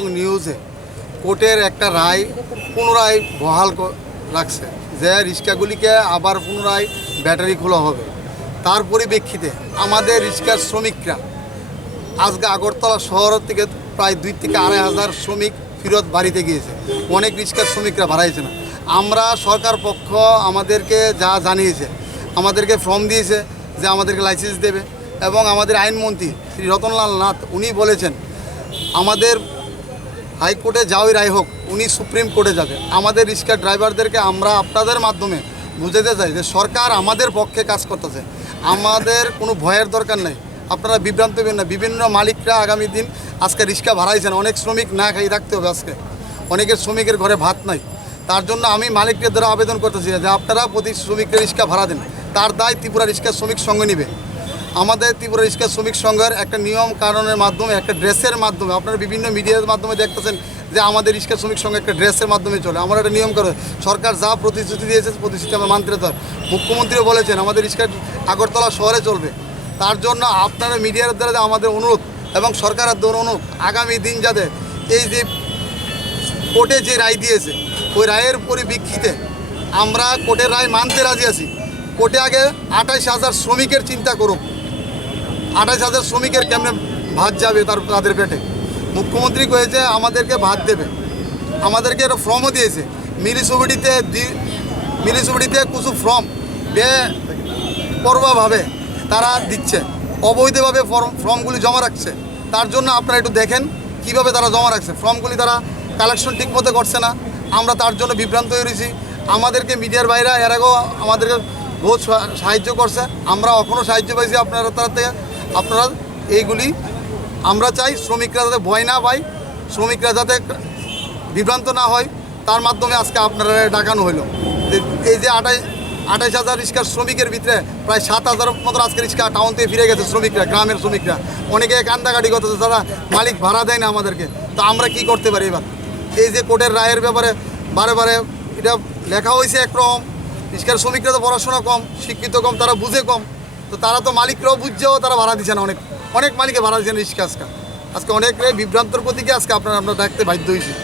এবং নিউজে কোর্টের একটা রায় পুনরায় বহাল রাখছে যে রিক্সাগুলিকে আবার পুনরায় ব্যাটারি খোলা হবে। তার পরিপ্রেক্ষিতে আমাদের রিক্সার শ্রমিকরা আজকে আগরতলা শহর থেকে প্রায় 2 থেকে 2,500 শ্রমিক ফেরত বাড়িতে গিয়েছে। অনেক রিক্সার শ্রমিকরা ভাড়াইছে না। আমরা সরকার পক্ষ আমাদেরকে যা জানিয়েছে, আমাদেরকে ফর্ম দিয়েছে যে আমাদেরকে লাইসেন্স দেবে, এবং আমাদের আইনমন্ত্রী শ্রী রতনলাল নাথ উনি বলেছেন আমাদের হাইকোর্টে যাওয়াই রায় হোক, উনি সুপ্রিম কোর্টে যাবে। আমাদের রিক্সা ড্রাইভারদেরকে আমরা আপনাদের মাধ্যমে বুঝাতে চাই যে সরকার আমাদের পক্ষে কাজ করতেছে, আমাদের কোনো ভয়ের দরকার নেই। আপনারা বিভ্রান্ত হবেন না। বিভিন্ন মালিকরা আগামী দিন আজকে রিক্সা ভাড়াইছেন, অনেক শ্রমিক না খাই থাকতে হবে। আজকে অনেকের শ্রমিকের ঘরে ভাত নাই। তার জন্য আমি মালিকদের দ্বারা আবেদন করতেছি যে আপনারা প্রতি শ্রমিককে রিক্সা ভাড়া দেন। তার দায় ত্রিপুরা রিক্সা শ্রমিক সংঘ নিবে। আমাদের ত্রিপুরা রিক্সা শ্রমিক সংঘের একটা নিয়ম কানুনের মাধ্যমে, একটা ড্রেসের মাধ্যমে, আপনারা বিভিন্ন মিডিয়ার মাধ্যমে দেখতেছেন যে আমাদের রিক্সা শ্রমিক সংঘ একটা ড্রেসের মাধ্যমে চলে। আমরা একটা নিয়ম করে সরকার যা প্রতিশ্রুতি দিয়েছে প্রতিশ্রুতি আমরা মানতে হবে। মুখ্যমন্ত্রীও বলেছেন আমাদের রিক্সা আগরতলা শহরে চলবে। তার জন্য আপনারা মিডিয়ার দ্বারা আমাদের অনুরোধ এবং সরকারের অনুরোধ, আগামী দিন যাতে এই যে কোর্টে যে রায় দিয়েছে ওই রায়ের পরিপ্রেক্ষিতে আমরা কোর্টের রায় মানতে রাজি আছি। কোর্টে আগে 28,000 শ্রমিকের চিন্তা করুক। 28,000 শ্রমিকের কেমনে ভাত যাবে তাদের পেটে। মুখ্যমন্ত্রী কয়েছে আমাদেরকে ভাত দেবে, আমাদেরকে একটা ফর্মও দিয়েছে। মিউনিসিপ্যালিটিতে কিছু ফর্ম বেপরোয়াভাবে তারা দিচ্ছে, অবৈধভাবে ফর্মগুলি জমা রাখছে। তার জন্য আপনারা একটু দেখেন কিভাবে তারা জমা রাখছে। ফর্মগুলি তারা কালেকশন ঠিক মতো করছে না। আমরা তার জন্য বিভ্রান্ত হয়ে রয়েছি। আমাদেরকে মিডিয়ার বাইরে এর আগেও আমাদেরকে বহুত সাহায্য করছে, আমরা এখনও সাহায্য পাইছি আপনারা তার থেকে। আপনারা এইগুলি আমরা চাই শ্রমিকরা যাতে ভয় না পায়, শ্রমিকরা যাতে বিভ্রান্ত না হয়, তার মাধ্যমে আজকে আপনারা ডাকানো হইল। এই যে 28,000 রিক্সার শ্রমিকের ভিতরে প্রায় 7,000 মতো আজকে রিক্সা টাউন থেকে ফিরে গেছে শ্রমিকরা, গ্রামের শ্রমিকরা। অনেকে কান্দাকাটি করতেছে, তারা মালিক ভাড়া দেয় না আমাদেরকে। তো আমরা কি করতে পারি এবার? এই যে কোর্টের রায়ের ব্যাপারে বারে বারে এটা লেখা হয়েছে একরকম, রিক্সার শ্রমিকরা তো পড়াশোনা কম, শিক্ষিত কম, তারা বুঝে কম। তো তারা তো মালিকরাও বুঝছেও তারা ভাড়া দিচ্ছে না। অনেক মালিকে ভাড়া দিচ্ছেন রিক্সা। আজকে অনেক বিভ্রান্তর প্রতীকে আজকে আমরা ডাকতে বাধ্য হয়েছি।